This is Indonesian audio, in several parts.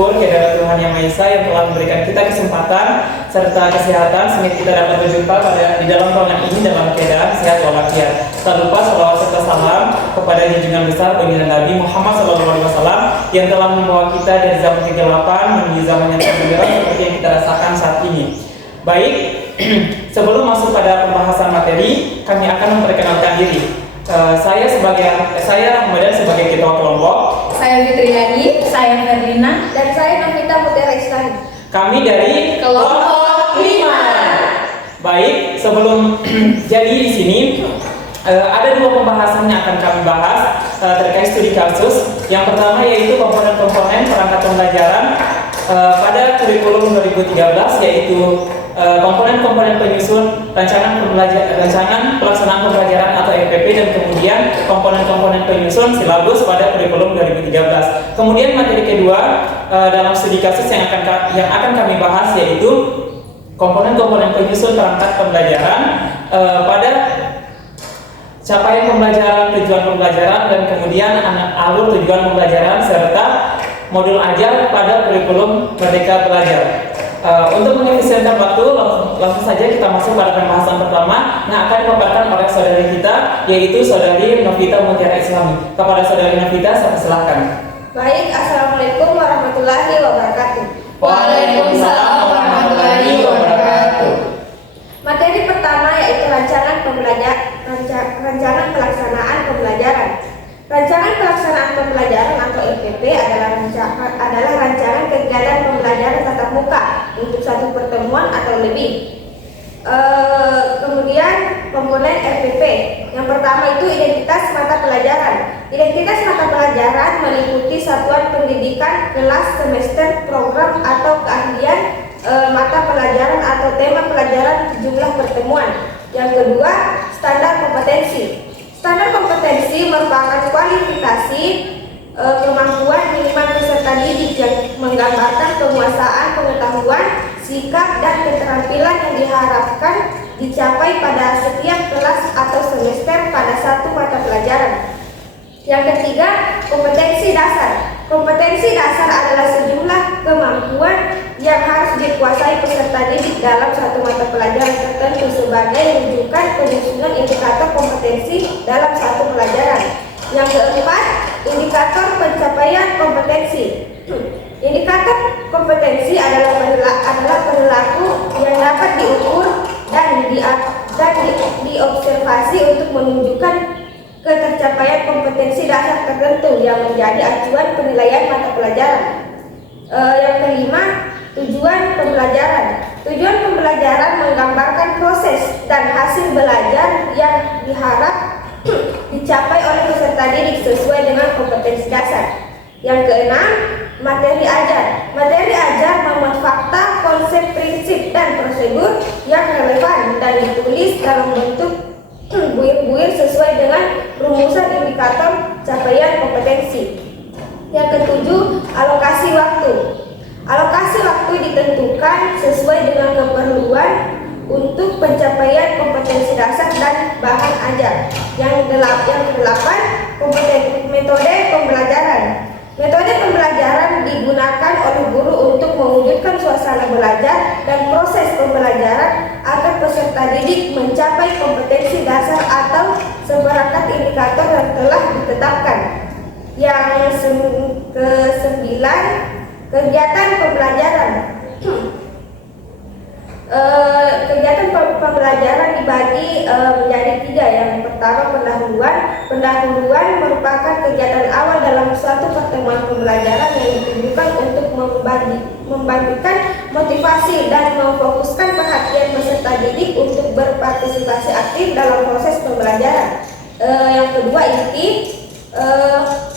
bersyukur kepada Tuhan Yang Maha Esa yang telah memberikan kita kesempatan serta kesehatan sehingga kita dapat berjumpa di dalam ruangan ini dalam keadaan sehat walafiat. Tak lupa salawat serta salam kepada junjungan besar baginda Nabi Muhammad SAW yang telah membawa kita dari zaman kegelapan menuju zaman yang terang seperti yang kita rasakan saat ini. Baik, sebelum masuk pada pembahasan materi, kami akan memperkenalkan diri. Saya Ramadan sebagai ketua kelompok. Saya Fitriani, saya Ferdina, dan saya Novita Mutiara Islami. Kami dari kelompok 5. Baik, sebelum jadi di sini ada dua pembahasan yang akan kami bahas terkait studi kasus. Yang pertama yaitu komponen-komponen perangkat pembelajaran pada kurikulum 2013, yaitu komponen-komponen penyusun rancangan pelaksanaan pembelajaran atau RPP, dan kemudian komponen-komponen penyusun silabus pada kurikulum 2013. Kemudian materi kedua dalam studi kasus yang akan kami bahas yaitu komponen-komponen penyusun perangkat pembelajaran pada capaian pembelajaran, tujuan pembelajaran, dan kemudian alur tujuan pembelajaran serta modul ajar pada kurikulum Merdeka Belajar. Untuk mengefisienkan waktu, langsung saja kita masuk pada pembahasan pertama. Akan dipaparkan oleh saudari kita, yaitu saudari Novita Mutiara Islami. Kepada saudari Novita, saya persilahkan. Baik, Assalamualaikum warahmatullahi wabarakatuh. Waalaikumsalam warahmatullahi wabarakatuh. Materi pertama yaitu rancangan pelaksanaan pembelajaran. Rancangan pelaksanaan pembelajaran atau RPP adalah rancangan kegiatan pembelajaran tatap muka untuk satu pertemuan atau lebih. Kemudian komponen RPP. Yang pertama itu identitas mata pelajaran. Identitas mata pelajaran meliputi satuan pendidikan, kelas, semester, program atau keahlian, mata pelajaran atau tema pelajaran, jumlah pertemuan. Yang kedua, standar kompetensi. Standar kompetensi merupakan kualifikasi kemampuan minimal peserta didik yang menggambarkan penguasaan pengetahuan, sikap, dan keterampilan yang diharapkan dicapai pada setiap kelas atau semester pada satu mata pelajaran. Yang ketiga, kompetensi dasar. Kompetensi dasar adalah sejumlah kemampuan yang harus dikuasai peserta didik dalam satu mata pelajaran tertentu sebagai rujukan penyusunan indikator kompetensi dalam satu pelajaran. Yang keempat, indikator pencapaian kompetensi. Indikator kompetensi adalah perilaku yang dapat diukur dan diobservasi untuk menunjukkan ketercapaian kompetensi dasar tertentu yang menjadi acuan penilaian mata pelajaran. Yang kelima, tujuan pembelajaran. Tujuan pembelajaran menggambarkan proses dan hasil belajar yang diharap dicapai oleh peserta didik sesuai dengan kompetensi dasar. Yang keenam, materi ajar. Materi ajar memuat fakta, konsep, prinsip, dan prosedur yang relevan dan ditulis dalam bentuk buir-buir sesuai dengan rumusan indikator capaian kompetensi. Yang ketujuh, alokasi waktu. Alokasi waktu ditentukan sesuai dengan keperluan untuk pencapaian kompetensi dasar dan bahan ajar. Yang kedelapan, metode pembelajaran. Metode pembelajaran digunakan oleh guru untuk mewujudkan suasana belajar dan proses pembelajaran agar peserta didik mencapai kompetensi dasar atau seperangkat indikator yang telah ditetapkan. Yang kesembilan, kegiatan pembelajaran. Kegiatan pembelajaran dibagi menjadi tiga. Yang pertama, pendahuluan. Pendahuluan merupakan kegiatan awal dalam suatu pertemuan pembelajaran yang ditujukan untuk membangkitkan motivasi dan memfokuskan perhatian peserta didik untuk berpartisipasi aktif dalam proses pembelajaran. Yang kedua, inti.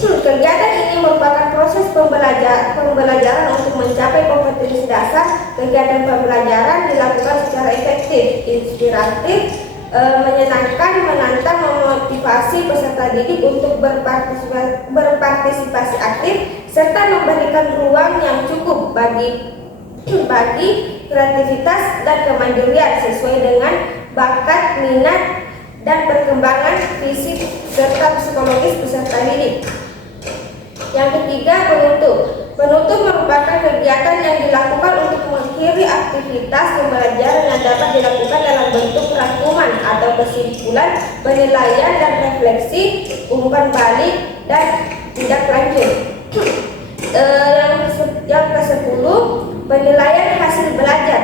Kegiatan ini merupakan proses pembelajaran untuk mencapai kompetensi dasar. Kegiatan pembelajaran dilakukan secara efektif, inspiratif, menyenangkan, menantang, memotivasi peserta didik untuk berpartisipasi aktif, serta memberikan ruang yang cukup bagi kreativitas dan kemandirian sesuai dengan bakat, minat, dan perkembangan fisik serta psikologis peserta didik. Yang ketiga, penutup. Penutur merupakan kegiatan yang dilakukan untuk mengakhiri aktivitas pembelajaran yang dapat dilakukan dalam bentuk rangkuman atau kesimpulan, penilaian dan refleksi, umpan balik, dan tindak lanjut. Yang ke-10, penilaian hasil belajar.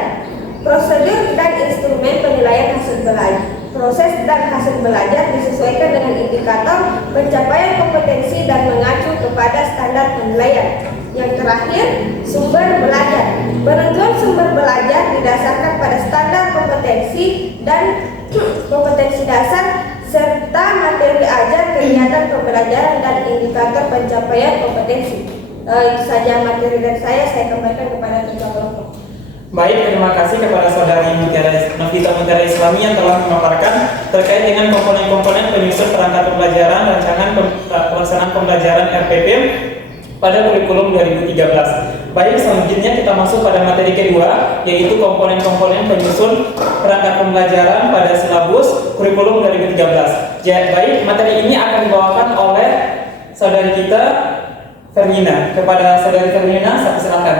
Prosedur dan instrumen penilaian hasil belajar. Proses dan hasil belajar disesuaikan dengan indikator pencapaian kompetensi dan mengacu kepada standar penilaian. Yang terakhir, sumber belajar. Penentuan sumber belajar didasarkan pada standar kompetensi dan kompetensi dasar serta materi ajar, kegiatan pembelajaran dan indikator pencapaian kompetensi. Itu saja materi dari saya kembalikan kepada ketua kelompok. Baik, terima kasih kepada Saudari Novita Mutiara Islami yang telah memaparkan terkait dengan komponen-komponen penyusun perangkat pembelajaran rancangan pelaksanaan pembelajaran RPP pada kurikulum 2013. Baik, selanjutnya kita masuk pada materi kedua, yaitu komponen-komponen penyusun perangkat pembelajaran pada silabus kurikulum 2013. Baik, materi ini akan dibawakan oleh saudari kita Verlina. Kepada saudari Verlina, saya silakan.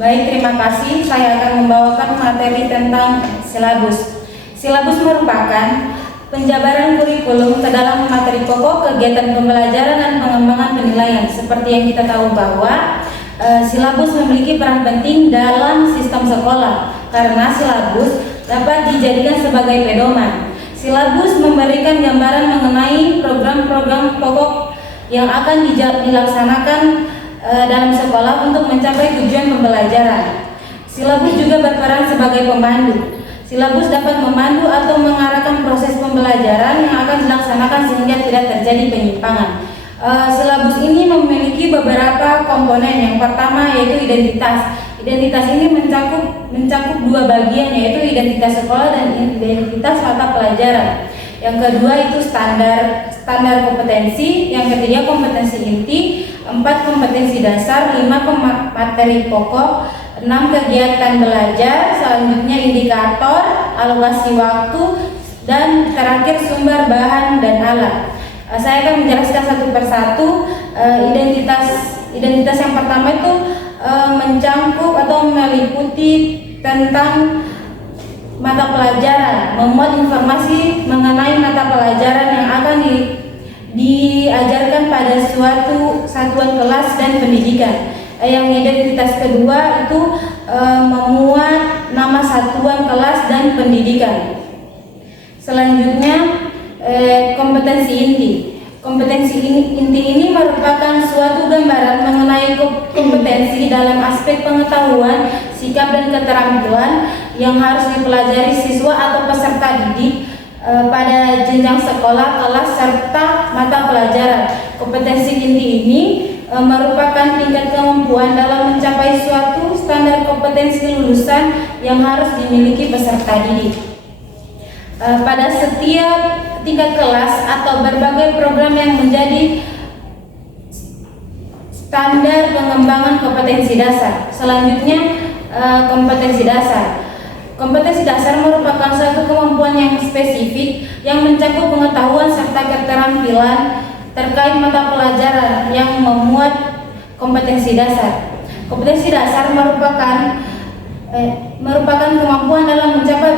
Baik, terima kasih. Saya akan membawakan materi tentang silabus. Silabus merupakan penjabaran kurikulum ke dalam materi pokok, kegiatan pembelajaran dan pengembangan penilaian. Seperti yang kita tahu bahwa silabus memiliki peran penting dalam sistem sekolah karena silabus dapat dijadikan sebagai pedoman. Silabus memberikan gambaran mengenai program-program pokok yang akan dilaksanakan dalam sekolah untuk mencapai tujuan pembelajaran. Silabus juga berperan sebagai pemandu. Silabus dapat memandu atau mengarahkan proses pembelajaran yang akan dilaksanakan sehingga tidak terjadi penyimpangan. Silabus ini memiliki beberapa komponen. Yang pertama yaitu identitas. Identitas ini mencakup dua bagian, yaitu identitas sekolah dan identitas mata pelajaran. Yang kedua itu standar kompetensi, yang ketiga kompetensi inti, 4 kompetensi dasar, 5 materi pokok, 6 kegiatan belajar, selanjutnya indikator, alokasi waktu, dan terakhir sumber bahan dan alat. Saya akan menjelaskan satu persatu. Identitas yang pertama itu mencangkup atau meliputi tentang mata pelajaran, memuat informasi mengenai mata pelajaran yang akan diajarkan pada suatu satuan kelas dan pendidikan. Yang identitas kedua itu memuat nama satuan kelas dan pendidikan. Selanjutnya kompetensi inti. Kompetensi inti ini merupakan suatu gambaran mengenai kompetensi dalam aspek pengetahuan, sikap dan keterampilan yang harus dipelajari siswa atau peserta didik pada jenjang sekolah, kelas, serta mata pelajaran. Kompetensi inti ini merupakan tingkat kemampuan dalam mencapai suatu standar kompetensi lulusan yang harus dimiliki peserta didik. Pada setiap tingkat kelas atau berbagai program yang menjadi standar pengembangan kompetensi dasar. Selanjutnya kompetensi dasar. Kompetensi dasar merupakan suatu kemampuan yang spesifik yang mencakup pengetahuan serta keterampilan terkait mata pelajaran yang memuat kompetensi dasar. Kompetensi dasar merupakan kemampuan dalam mencapai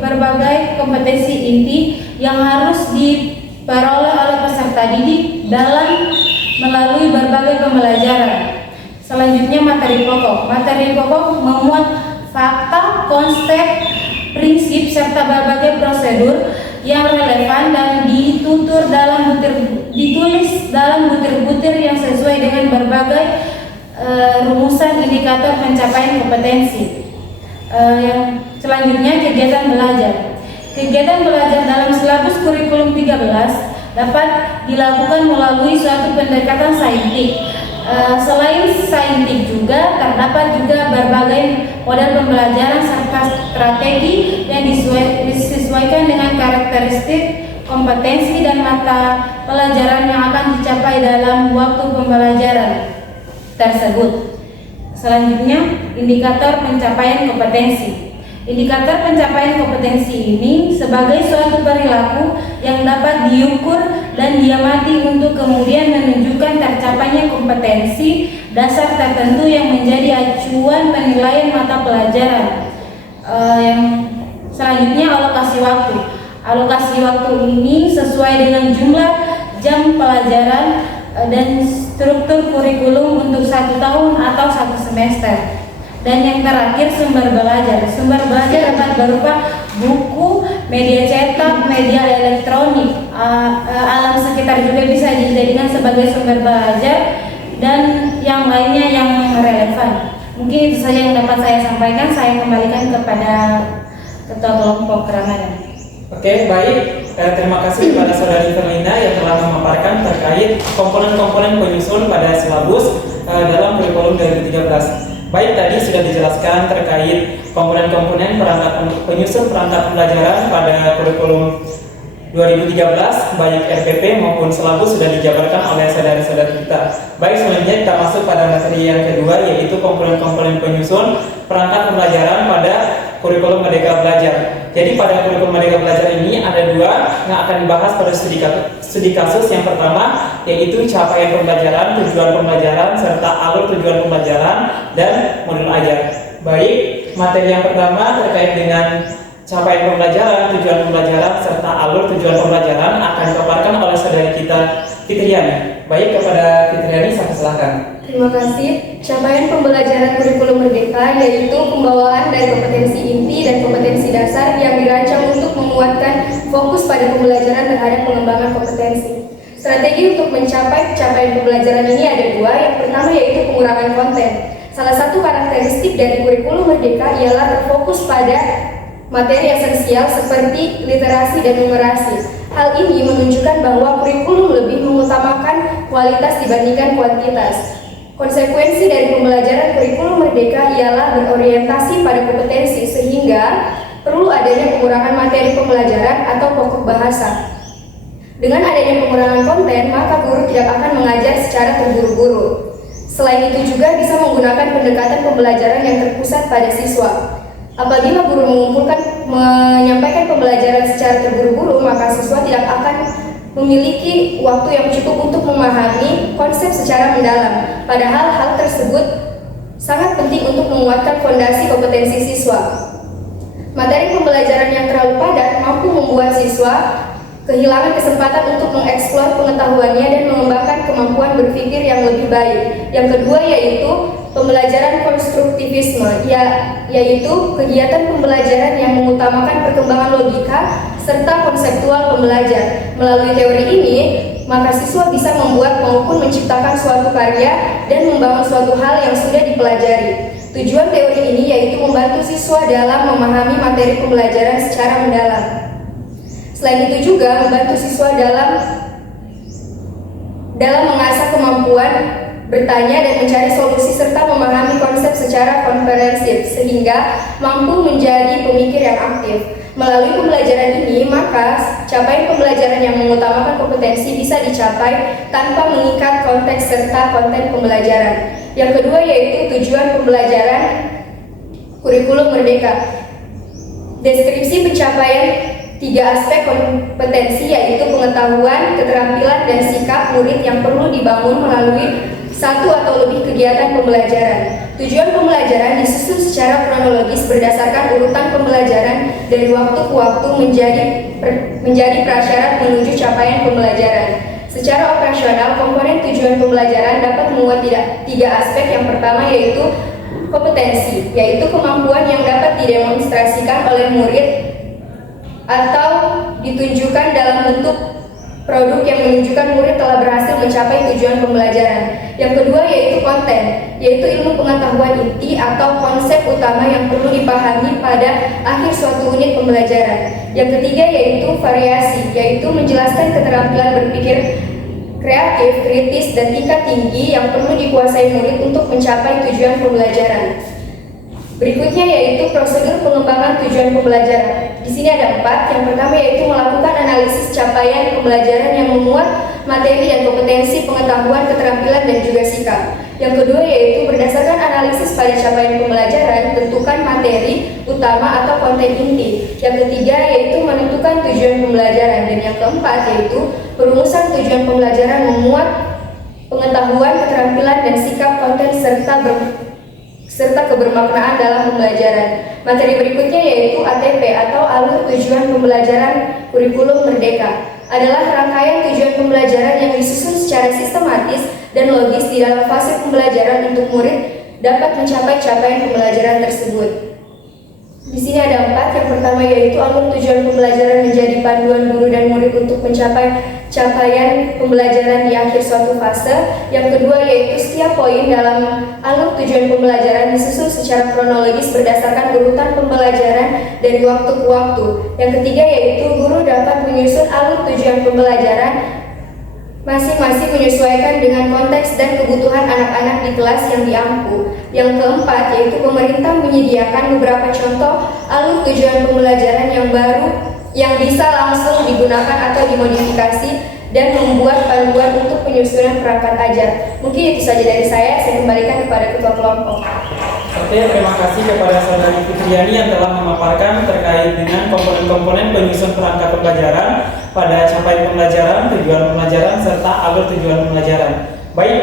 berbagai kompetensi inti yang harus diperoleh oleh peserta didik dalam melalui berbagai pembelajaran. Selanjutnya materi pokok. Materi pokok memuat fakta, konsep, prinsip serta berbagai prosedur yang relevan dan ditulis dalam butir-butir yang sesuai dengan berbagai rumusan indikator pencapaian kompetensi. Yang selanjutnya kegiatan belajar. Kegiatan belajar dalam silabus kurikulum 13 dapat dilakukan melalui suatu pendekatan saintik. Selain saintik juga terdapat juga berbagai model pembelajaran serta strategi yang disesuaikan dengan karakteristik kompetensi dan mata pelajaran yang akan dicapai dalam waktu pembelajaran tersebut. Selanjutnya, indikator pencapaian kompetensi. Indikator pencapaian kompetensi ini sebagai suatu perilaku yang dapat diukur dan diamati untuk kemudian menunjukkan tercapainya kompetensi dasar tertentu yang menjadi acuan penilaian mata pelajaran. Yang selanjutnya alokasi waktu. Alokasi waktu ini sesuai dengan jumlah jam pelajaran dan struktur kurikulum untuk 1 tahun atau 1 semester. Dan yang terakhir sumber belajar. Sumber belajar dapat berupa buku, media cetak, media elektronik, alam sekitar juga bisa dijadikan sebagai sumber belajar, dan yang lainnya yang relevan. Mungkin itu saja yang dapat saya sampaikan. Saya kembalikan kepada Ketua Kelompok Ramadan. Oke, baik. Terima kasih kepada Saudari Verlina yang telah memaparkan terkait komponen-komponen penyusun pada silabus dalam kurikulum 2013. Baik, tadi sudah dijelaskan terkait komponen-komponen penyusun perangkat pembelajaran pada kurikulum 2013, baik RPP maupun silabus sudah dijabarkan oleh saudari-saudari kita. Baik, selanjutnya kita masuk pada materi yang kedua, yaitu komponen-komponen penyusun perangkat pembelajaran pada kurikulum Merdeka Belajar. Jadi pada kurikulum Merdeka Belajar ini ada 2 yang akan dibahas pada studi kasus. Yang pertama yaitu capaian pembelajaran, tujuan pembelajaran, serta alur tujuan pembelajaran dan modul ajar. Baik, materi yang pertama terkait dengan capaian pembelajaran, tujuan pembelajaran, serta alur tujuan pembelajaran akan dipaparkan oleh saudari kita Fitriani. Baik, kepada Fitriani saya persilahkan. Terima kasih. Capaian pembelajaran kurikulum Merdeka yaitu pembawaan dari kompetensi inti dan kompetensi dasar yang dirancang untuk menguatkan fokus pada pembelajaran terhadap pengembangan kompetensi. Strategi untuk mencapai capaian pembelajaran ini ada 2. Yang pertama yaitu pengurangan konten. Salah satu karakteristik dari kurikulum Merdeka ialah terfokus pada materi esensial seperti literasi dan numerasi. Hal ini menunjukkan bahwa kurikulum lebih mengutamakan kualitas dibandingkan kuantitas. Konsekuensi dari pembelajaran kurikulum Merdeka ialah berorientasi pada kompetensi, sehingga perlu adanya pengurangan materi pembelajaran atau pokok bahasa. Dengan adanya pengurangan konten, maka guru tidak akan mengajar secara terburu-buru. Selain itu juga bisa menggunakan pendekatan pembelajaran yang terpusat pada siswa. Apabila guru menyampaikan pembelajaran secara terburu-buru, maka siswa tidak akan memiliki waktu yang cukup untuk memahami konsep secara mendalam. Padahal hal tersebut sangat penting untuk menguatkan fondasi kompetensi siswa. Materi pembelajaran yang terlalu padat mampu membuat siswa kehilangan kesempatan untuk mengeksplor pengetahuannya dan mengembangkan kemampuan berpikir yang lebih baik. Yang kedua yaitu pembelajaran konstruktivisme, yaitu kegiatan pembelajaran yang mengutamakan perkembangan logika serta konseptual pembelajar. Melalui teori ini, maka siswa bisa membuat maupun menciptakan suatu karya dan membangun suatu hal yang sudah dipelajari. Tujuan teori ini yaitu membantu siswa dalam memahami materi pembelajaran secara mendalam. Selain itu juga membantu siswa dalam mengasah kemampuan bertanya dan mencari solusi serta memahami konsep secara komprehensif sehingga mampu menjadi pemikir yang aktif. Melalui pembelajaran ini, maka capaian pembelajaran yang mengutamakan kompetensi bisa dicapai tanpa mengikat konteks serta konten pembelajaran. Yang kedua yaitu tujuan pembelajaran kurikulum Merdeka. Deskripsi pencapaian 3 aspek kompetensi yaitu pengetahuan, keterampilan, dan sikap murid yang perlu dibangun melalui 1 atau lebih kegiatan pembelajaran. Tujuan pembelajaran disusun secara kronologis berdasarkan urutan pembelajaran dari waktu ke waktu menjadi prasyarat menuju capaian pembelajaran. Secara operasional, komponen tujuan pembelajaran dapat memuat 3 aspek. Yang pertama yaitu kompetensi, yaitu kemampuan yang dapat didemonstrasikan oleh murid atau ditunjukkan dalam bentuk produk yang menunjukkan murid telah berhasil mencapai tujuan pembelajaran. Yang kedua yaitu konten, yaitu ilmu pengetahuan inti atau konsep utama yang perlu dipahami pada akhir suatu unit pembelajaran. Yang ketiga yaitu variasi, yaitu menjelaskan keterampilan berpikir kreatif, kritis, dan tingkat tinggi yang perlu dikuasai murid untuk mencapai tujuan pembelajaran. Berikutnya yaitu prosedur pengembangan tujuan pembelajaran. Di sini ada 4. Yang pertama yaitu melakukan analisis capaian pembelajaran yang memuat materi dan kompetensi, pengetahuan, keterampilan, dan juga sikap. Yang kedua yaitu berdasarkan analisis pada capaian pembelajaran, tentukan materi utama atau konten inti. Yang ketiga yaitu menentukan tujuan pembelajaran. Dan yang keempat yaitu perumusan tujuan pembelajaran memuat pengetahuan, keterampilan, dan sikap konten serta kebermaknaan dalam pembelajaran. Materi berikutnya yaitu ATP atau Alur Tujuan Pembelajaran Kurikulum Merdeka. Adalah rangkaian tujuan pembelajaran yang disusun secara sistematis dan logis di dalam fase pembelajaran untuk murid dapat mencapai capaian pembelajaran tersebut. Di sini ada 4. Yang pertama yaitu alur tujuan pembelajaran menjadi panduan guru dan murid untuk mencapai capaian pembelajaran di akhir suatu fase. Yang kedua yaitu setiap poin dalam alur tujuan pembelajaran disusun secara kronologis berdasarkan urutan pembelajaran dari waktu ke waktu. Yang ketiga yaitu guru dapat menyusun alur tujuan pembelajaran masing-masing menyesuaikan dengan konteks dan kebutuhan anak-anak di kelas yang diampu. Yang keempat yaitu pemerintah menyediakan beberapa contoh alur tujuan pembelajaran yang baru yang bisa langsung digunakan atau dimodifikasi dan membuat panduan untuk penyusunan perangkat ajar. Mungkin itu saja dari saya kembalikan kepada ketua kelompok. Oke, terima kasih kepada Saudari Fitriani yang telah memaparkan terkait dengan komponen-komponen penyusun perangkat pembelajaran pada capaian pembelajaran, tujuan pembelajaran, serta alur tujuan pembelajaran. Baik,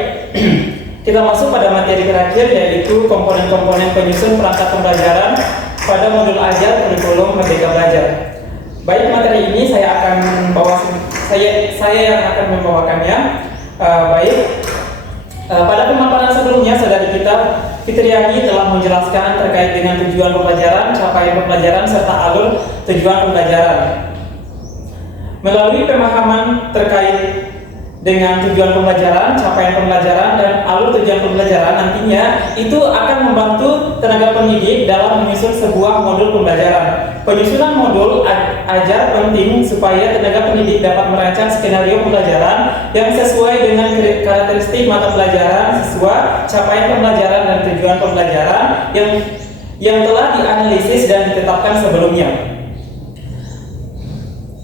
kita masuk pada materi terakhir yaitu komponen-komponen penyusun perangkat pembelajaran pada modul ajar kurikulum Merdeka Belajar. Baik, materi ini saya yang akan membawakannya. Pada pemaparan sebelumnya, saudari kita Fitriani telah menjelaskan terkait dengan tujuan pembelajaran, capaian pembelajaran, serta alur tujuan pembelajaran. Melalui pemahaman terkait dengan tujuan pembelajaran, capaian pembelajaran, dan alur tujuan pembelajaran nantinya itu akan membantu tenaga pendidik dalam menyusun sebuah modul pembelajaran. Penyusunan modul ajar penting supaya tenaga pendidik dapat merancang skenario pembelajaran yang sesuai dengan karakteristik mata pelajaran, sesuai capaian pembelajaran dan tujuan pembelajaran yang telah dianalisis dan ditetapkan sebelumnya.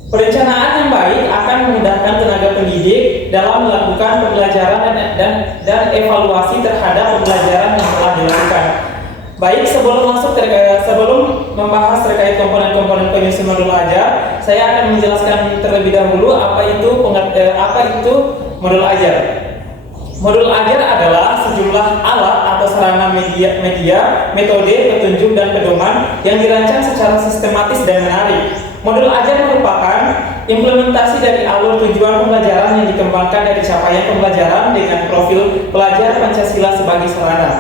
Perencanaan yang baik akan memudahkan tenaga pendidik dalam melakukan pembelajaran dan evaluasi terhadap pembelajaran yang telah dilakukan. Baik, sebelum membahas terkait komponen-komponen penyusun modul ajar, saya akan menjelaskan terlebih dahulu apa itu modul ajar. Modul ajar adalah sejumlah alat atau sarana media, metode, petunjuk, dan pedoman yang dirancang secara sistematis dan menarik. Modul ajar merupakan implementasi dari alur tujuan pembelajaran yang dikembangkan dari capaian pembelajaran dengan profil pelajar Pancasila sebagai sarana.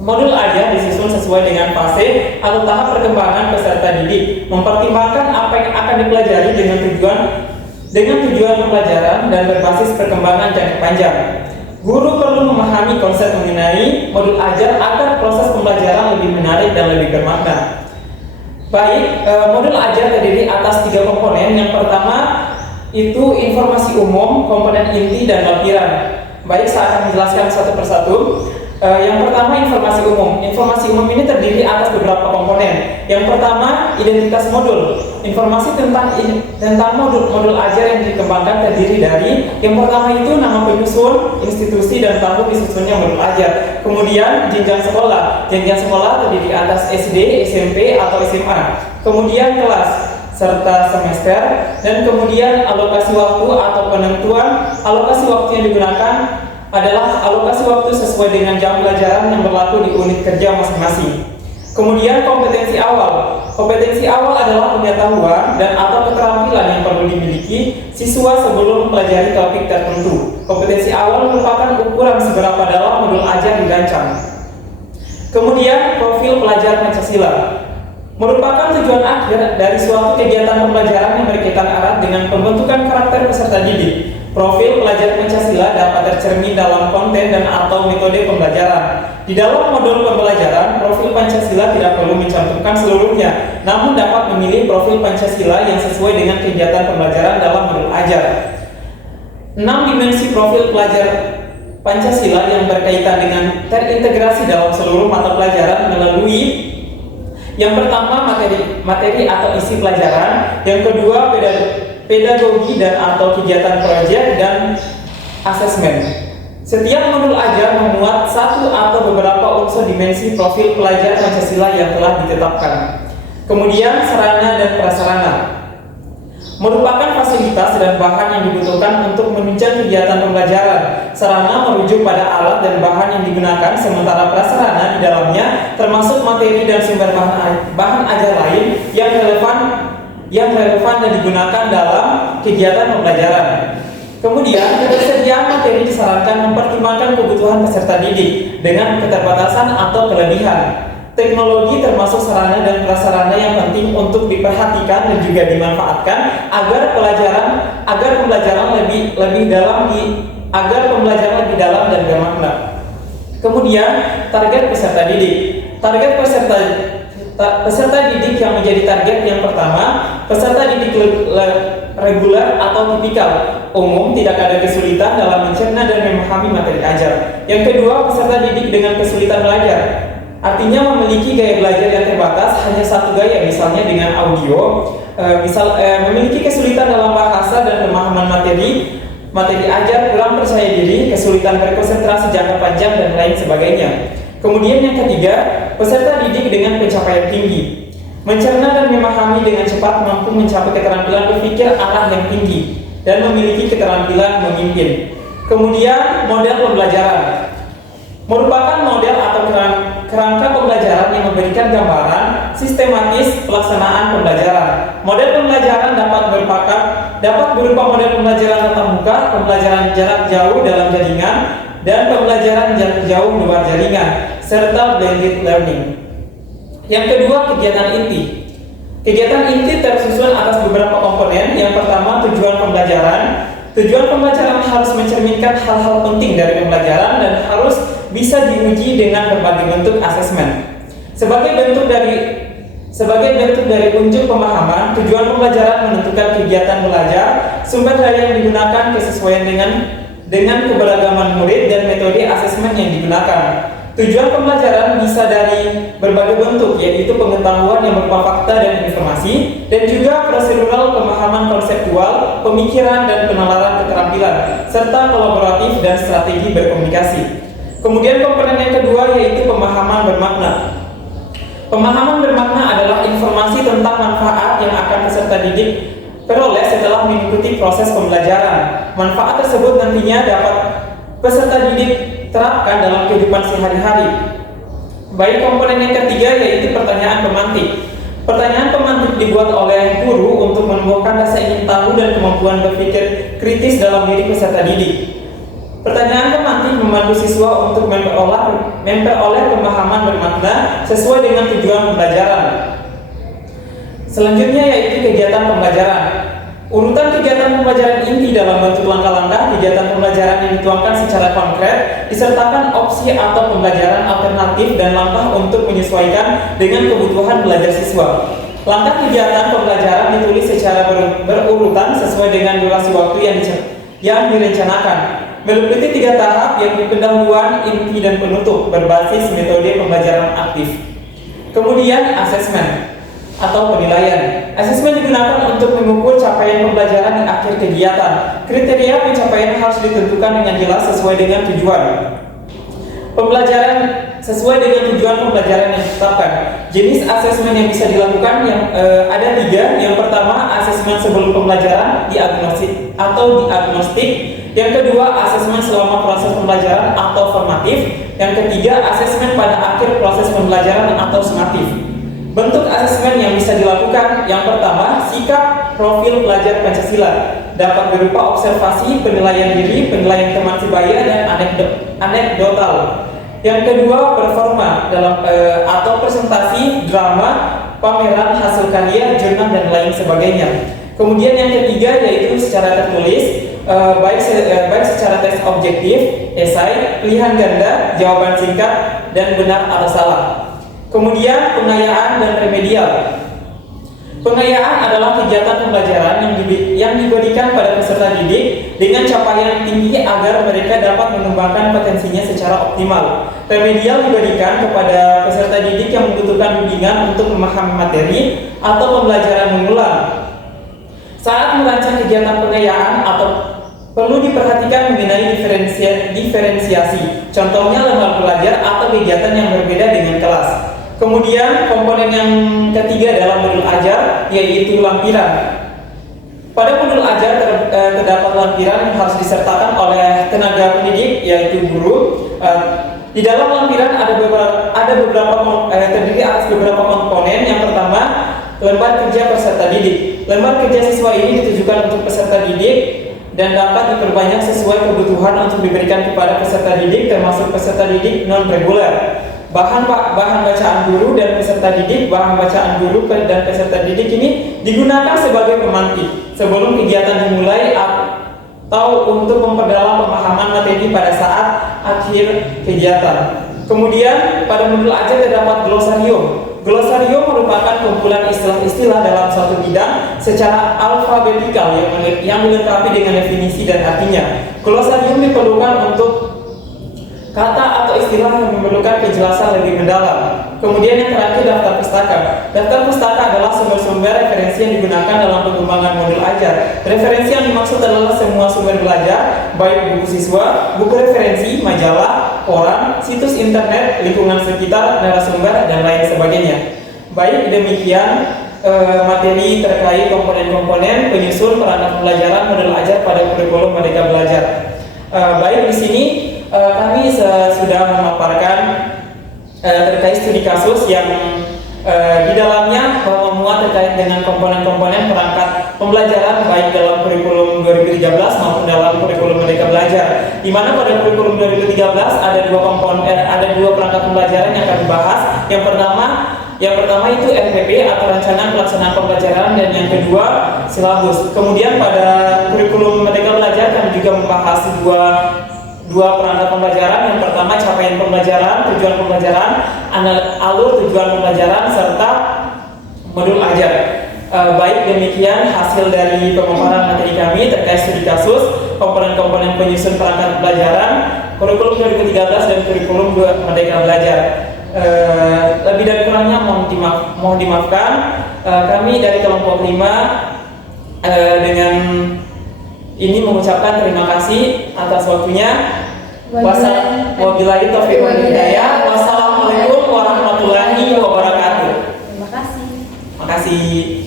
Modul ajar disusun sesuai dengan fase atau tahap perkembangan peserta didik, mempertimbangkan apa yang akan dipelajari dengan tujuan pembelajaran dan berbasis perkembangan jangka panjang. Guru perlu memahami konsep mengenai modul ajar agar proses pembelajaran lebih menarik dan lebih bermakna. Baik, modul ajar terdiri atas 3 komponen. Yang pertama itu informasi umum, komponen inti, dan lampiran. Baik, saya akan menjelaskan satu persatu. Yang pertama informasi umum. Informasi umum ini terdiri atas beberapa komponen. Yang pertama identitas modul. Informasi tentang modul ajar yang dikembangkan terdiri dari yang pertama itu nama penyusun, institusi, dan tahun disusunnya modul ajar. Kemudian jenjang sekolah. Jenjang sekolah terdiri atas SD, SMP, atau SMA. Kemudian kelas serta semester, dan kemudian alokasi waktu atau penentuan alokasi waktu yang digunakan adalah alokasi waktu sesuai dengan jam pelajaran yang berlaku di unit kerja masing-masing. Kemudian kompetensi awal. Kompetensi awal adalah pengetahuan dan atau keterampilan yang perlu dimiliki siswa sebelum mempelajari topik tertentu. Kompetensi awal merupakan ukuran seberapa dalam modul ajar dirancang. Kemudian profil pelajar Pancasila merupakan tujuan akhir dari suatu kegiatan pembelajaran yang berkaitan erat dengan pembentukan karakter peserta didik. Profil pelajar Pancasila dapat tercermin dalam konten dan atau metode pembelajaran. Di dalam modul pembelajaran, profil Pancasila tidak perlu mencantumkan seluruhnya, namun dapat memilih profil Pancasila yang sesuai dengan kegiatan pembelajaran dalam modul ajar. 6 dimensi profil pelajar Pancasila yang berkaitan dengan terintegrasi dalam seluruh mata pelajaran melalui yang pertama materi atau isi pelajaran, yang kedua pedagogi dan atau kegiatan proyek, dan asesmen. Setiap modul ajar memuat satu atau beberapa unsur dimensi profil pelajar Pancasila yang telah ditetapkan. Kemudian sarana dan prasarana. merupakan fasilitas dan bahan yang dibutuhkan untuk menunjang kegiatan pembelajaran. Sarana merujuk pada alat dan bahan yang digunakan, sementara prasarana di dalamnya termasuk materi dan sumber bahan ajar lain yang relevan dan digunakan dalam kegiatan pembelajaran. Kemudian, ketersediaan materi disarankan mempertimbangkan kebutuhan peserta didik dengan keterbatasan atau kelebihan. Teknologi termasuk sarana dan prasarana yang penting untuk diperhatikan dan juga dimanfaatkan agar pembelajaran lebih dalam dan bermakna. Kemudian, target peserta didik. Target peserta didik yang menjadi target yang pertama, peserta didik reguler atau tipikal, umum, tidak ada kesulitan dalam mencerna dan memahami materi ajar. Yang kedua, peserta didik dengan kesulitan belajar. Artinya memiliki gaya belajar yang terbatas, hanya satu gaya, misalnya dengan audio, memiliki kesulitan dalam bahasa dan pemahaman materi ajar, kurang percaya diri, kesulitan berkonsentrasi jangka panjang, dan lain sebagainya. Kemudian yang ketiga, peserta didik dengan pencapaian tinggi, mencerna dan memahami dengan cepat, mampu mencapai keterampilan berpikir arah yang tinggi, dan memiliki keterampilan memimpin. Kemudian model pembelajaran merupakan model atau kerangka pembelajaran yang memberikan gambaran sistematis pelaksanaan pembelajaran. Model pembelajaran dapat berupa model pembelajaran tatap muka, pembelajaran jarak jauh dalam jaringan, dan pembelajaran jarak jauh luar jaringan, serta blended learning. Yang kedua, kegiatan inti. Kegiatan inti tersusun atas beberapa komponen. Yang pertama, tujuan pembelajaran. Tujuan pembelajaran harus mencerminkan hal-hal penting dari pembelajaran dan harus bisa diuji dengan berbagai bentuk asesmen. Sebagai bentuk dari unjuk pemahaman, tujuan pembelajaran menentukan kegiatan belajar, sumber daya yang digunakan, kesesuaian dengan keberagaman murid, dan metode asesmen yang digunakan. Tujuan pembelajaran bisa dari berbagai bentuk, yaitu pengetahuan yang berupa fakta dan informasi, dan juga prosedural, pemahaman konseptual, pemikiran, dan penalaran keterampilan, serta kolaboratif dan strategi berkomunikasi. Kemudian komponen yang kedua yaitu pemahaman bermakna. Pemahaman bermakna adalah informasi tentang manfaat yang akan peserta didik peroleh setelah mengikuti proses pembelajaran. Manfaat tersebut nantinya dapat peserta didik terapkan dalam kehidupan sehari-hari. Baik, komponen yang ketiga yaitu pertanyaan pemantik. Pertanyaan pemantik dibuat oleh guru untuk menumbuhkan rasa ingin tahu dan kemampuan berpikir kritis dalam diri peserta didik. Pertanyaan pemantik membantu siswa untuk memperoleh pemahaman bermakna sesuai dengan tujuan pembelajaran. Selanjutnya yaitu kegiatan pembelajaran. Urutan kegiatan pembelajaran inti dalam bentuk langkah-langkah kegiatan pembelajaran yang dituangkan secara konkret, disertakan opsi atau pembelajaran alternatif dan langkah untuk menyesuaikan dengan kebutuhan belajar siswa. Langkah kegiatan pembelajaran ditulis secara berurutan sesuai dengan durasi waktu yang direncanakan. Meliputi 3 tahap, yakni pendahuluan, inti, dan penutup berbasis metode pembelajaran aktif. Kemudian asesmen atau penilaian. Asesmen digunakan untuk mengukur capaian pembelajaran di akhir kegiatan. Kriteria pencapaian harus ditentukan dengan jelas sesuai dengan tujuan pembelajaran yang ditetapkan. Jenis asesmen yang bisa dilakukan ada 3. Yang pertama, asesmen sebelum pembelajaran diagnostik. Yang kedua, asesmen selama proses pembelajaran atau formatif. Yang ketiga, asesmen pada akhir proses pembelajaran atau sumatif. Bentuk asesmen yang bisa dilakukan, yang pertama, sikap profil pelajar Pancasila. Dapat berupa observasi, penilaian diri, penilaian teman sebaya, dan anekdotal. Yang kedua, performa atau presentasi, drama, pameran hasil karya, jurnal, dan lain sebagainya. Kemudian yang ketiga yaitu secara tertulis, baik secara tes objektif, esai, pilihan ganda, jawaban singkat, dan benar atau salah. Kemudian pengayaan dan remedial. Pengayaan adalah kegiatan pembelajaran yang diberikan pada peserta didik dengan capaian tinggi agar mereka dapat mengembangkan potensinya secara optimal. Remedial diberikan kepada peserta didik yang membutuhkan bimbingan untuk memahami materi atau pembelajaran mengulang. Saat merancang kegiatan pengayaan perlu diperhatikan mengenai diferensiasi. Contohnya lembaga belajar atau kegiatan yang berbeda dengan kelas. Kemudian komponen yang ketiga dalam modul ajar yaitu lampiran. Pada modul ajar terdapat lampiran yang harus disertakan oleh tenaga pendidik, yaitu guru. Di dalam lampiran terdiri atas beberapa komponen. Yang pertama, lembar kerja peserta didik. Lembar kerja siswa ini ditujukan untuk peserta didik dan dapat diperbanyak sesuai kebutuhan untuk diberikan kepada peserta didik, termasuk peserta didik non-reguler. Bahan bacaan guru dan peserta didik, bahan bacaan guru dan peserta didik ini digunakan sebagai pemantik sebelum kegiatan dimulai atau untuk memperdalam pemahaman materi pada saat akhir kegiatan. Kemudian pada modul ajar terdapat glosarium. Glosarium merupakan kumpulan istilah-istilah dalam suatu bidang secara alfabetikal yang dilengkapi dengan definisi dan artinya. Glosarium diperlukan untuk kata atau istilah yang memerlukan penjelasan lebih mendalam. Kemudian yang terakhir, daftar pustaka. Daftar pustaka adalah sumber-sumber referensi yang digunakan dalam pengembangan modul ajar. Referensi yang dimaksud adalah semua sumber belajar, baik buku siswa, buku referensi, majalah, koran, situs internet, lingkungan sekitar, narasumber, dan lain sebagainya. Baik, demikian materi terkait komponen-komponen penyusun perangkat pembelajaran modul ajar pada kurikulum Merdeka Belajar. Baik, di sini kami sudah memaparkan terkait studi kasus yang di dalamnya memuat terkait dengan komponen-komponen perangkat pembelajaran baik dalam kurikulum 2013 maupun dalam kurikulum Merdeka Belajar. Di mana pada kurikulum 2013 ada dua perangkat pembelajaran yang kami bahas. Yang pertama itu RPP atau Rancangan Pelaksanaan Pembelajaran, dan yang kedua silabus. Kemudian pada kurikulum Merdeka Belajar kami juga membahas dua perangkat pembelajaran. Yang pertama capaian pembelajaran, tujuan pembelajaran, alur tujuan pembelajaran, serta modul ajar. Baik, demikian hasil dari pemaparan materi kami terkait studi kasus komponen-komponen penyusun perangkat pembelajaran kurikulum 2013 dan kurikulum Merdeka Belajar. Lebih dan kurangnya mohon dimaafkan. Kami dari kelompok 5 dengan ini mengucapkan terima kasih atas waktunya. Wabillahi taufiq wal hidayah. Wassalamualaikum warahmatullahi wabarakatuh. Terima kasih. Terima kasih.